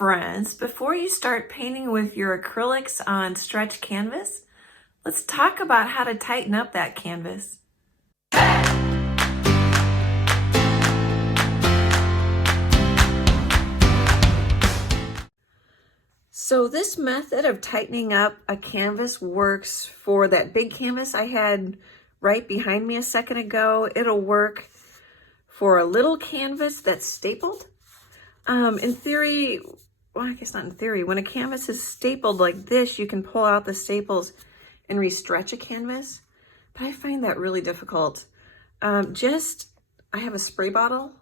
friends, before you start painting with your acrylics on stretch canvas, let's talk about how to tighten up that canvas. So this method of tightening up a canvas works for that big canvas I had right behind me a second ago. It'll work for a little canvas that's stapled. In theory, well, I guess not in theory, when a canvas is stapled like this, you can pull out the staples and restretch a canvas, but I find that really difficult. I have a spray bottle.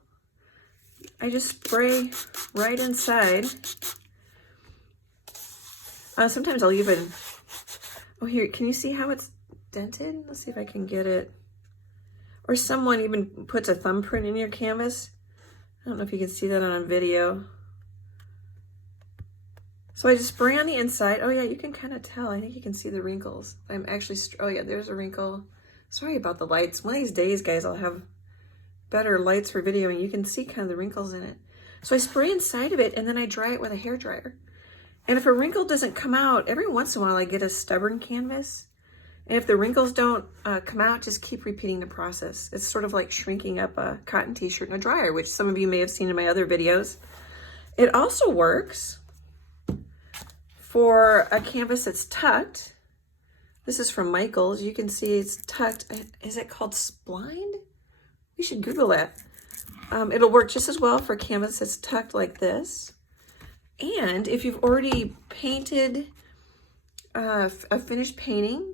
I just spray right inside. Sometimes I'll even, oh here, can you see how it's dented? Let's see if I can get it. Or someone even puts a thumbprint in your canvas. I don't know if you can see that on a video. So I just spray on the inside. Oh yeah, you can kind of tell. I think you can see the wrinkles. I'm actually, oh yeah, there's a wrinkle. Sorry about the lights. One of these days, guys, I'll have better lights for video and you can see kind of the wrinkles in it. So I spray inside of it and then I dry it with a hairdryer. And if a wrinkle doesn't come out, every once in a while I get a stubborn canvas. And if the wrinkles don't come out, just keep repeating the process. It's sort of like shrinking up a cotton t-shirt in a dryer, which some of you may have seen in my other videos. It also works for a canvas that's tucked. This is from Michael's. You can see it's tucked. Is it called splined? You should Google that. It'll work just as well for a canvas that's tucked like this. And if you've already painted a finished painting,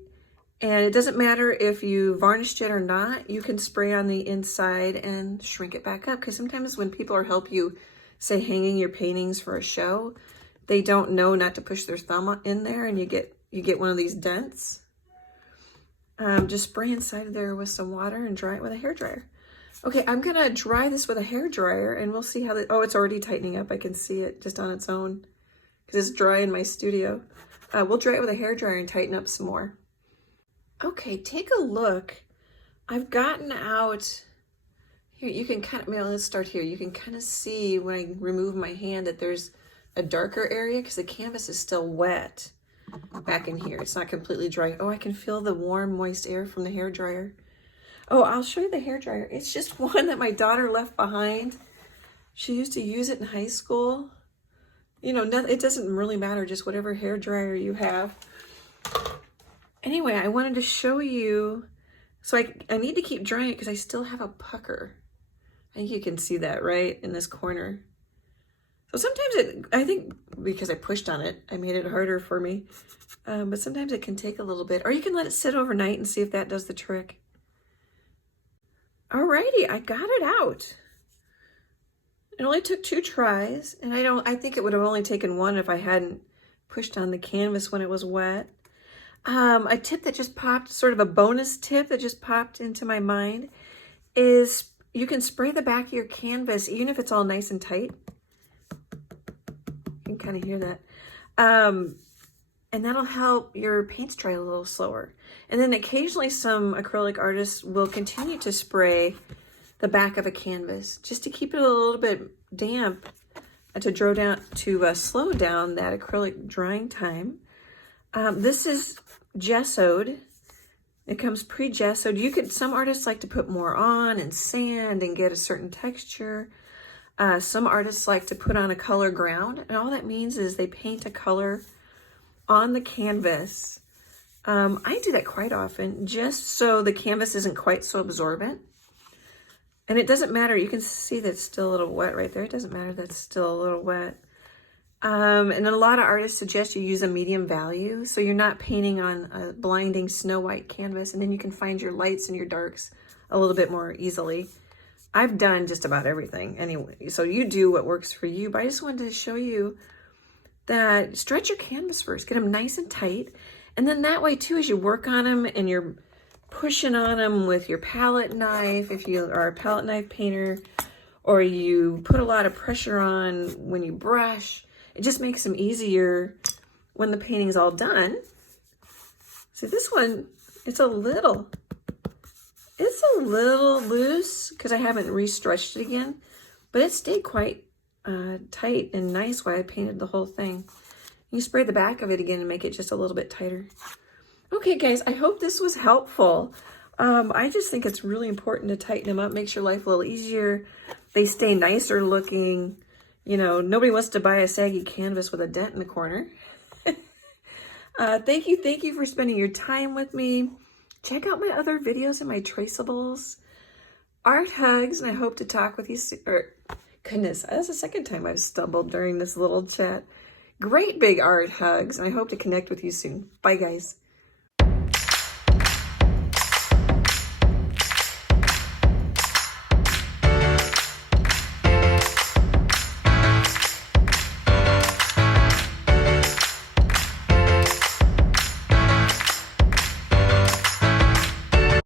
and it doesn't matter if you varnished it or not, you can spray on the inside and shrink it back up. Because sometimes when people help you, say, hanging your paintings for a show, they don't know not to push their thumb in there and you get one of these dents. Just spray inside of there with some water and dry it with a hairdryer. Okay, I'm gonna dry this with a hairdryer and we'll see how oh, it's already tightening up. I can see it just on its own because it's dry in my studio. We'll dry it with a hairdryer and tighten up some more. Okay, take a look. I've gotten out, here you can kind of, let's start here. You can kind of see when I remove my hand that there's a darker area because the canvas is still wet back in here. It's not completely dry. Oh, I can feel the warm, moist air from the hairdryer. Oh, I'll show you the hairdryer. It's just one that my daughter left behind. She used to use it in high school. You know, it doesn't really matter, just whatever hairdryer you have. Anyway, I wanted to show you, so I need to keep drying it because I still have a pucker. I think you can see that right in this corner. So sometimes I think because I pushed on it, I made it harder for me. But sometimes it can take a little bit, or you can let it sit overnight and see if that does the trick. Alrighty, I got it out. It only took 2 tries, and I think it would have only taken 1 if I hadn't pushed on the canvas when it was wet. A tip that just popped, sort of a bonus tip that just popped into my mind, is you can spray the back of your canvas, even if it's all nice and tight. You can kind of hear that. And that'll help your paints dry a little slower. And then occasionally some acrylic artists will continue to spray the back of a canvas just to keep it a little bit damp to slow down that acrylic drying time. This is gessoed. It comes pre-gessoed. Some artists like to put more on and sand and get a certain texture. Some artists like to put on a color ground, and all that means is they paint a color on the canvas. I do that quite often just so the canvas isn't quite so absorbent. And it doesn't matter, you can see that it's still a little wet right there. It doesn't matter that it's still a little wet. And a lot of artists suggest you use a medium value, so you're not painting on a blinding snow white canvas, and then you can find your lights and your darks a little bit more easily. I've done just about everything anyway, so you do what works for you, but I just wanted to show you that stretch your canvas first, get them nice and tight, and then that way too, as you work on them and you're pushing on them with your palette knife, if you are a palette knife painter, or you put a lot of pressure on when you brush, it just makes them easier when the painting's all done. See, this one, it's a little loose because I haven't re-stretched it again, but it stayed quite tight and nice while I painted the whole thing. You spray the back of it again and make it just a little bit tighter. Okay, guys, I hope this was helpful. I just think it's really important to tighten them up, makes your life a little easier. They stay nicer looking. You know, nobody wants to buy a saggy canvas with a dent in the corner. Thank you for spending your time with me. Check out my other videos and my traceables. Art hugs, and I hope to talk with you soon. Goodness, that's the second time I've stumbled during this little chat. Great big art hugs, and I hope to connect with you soon. Bye, guys.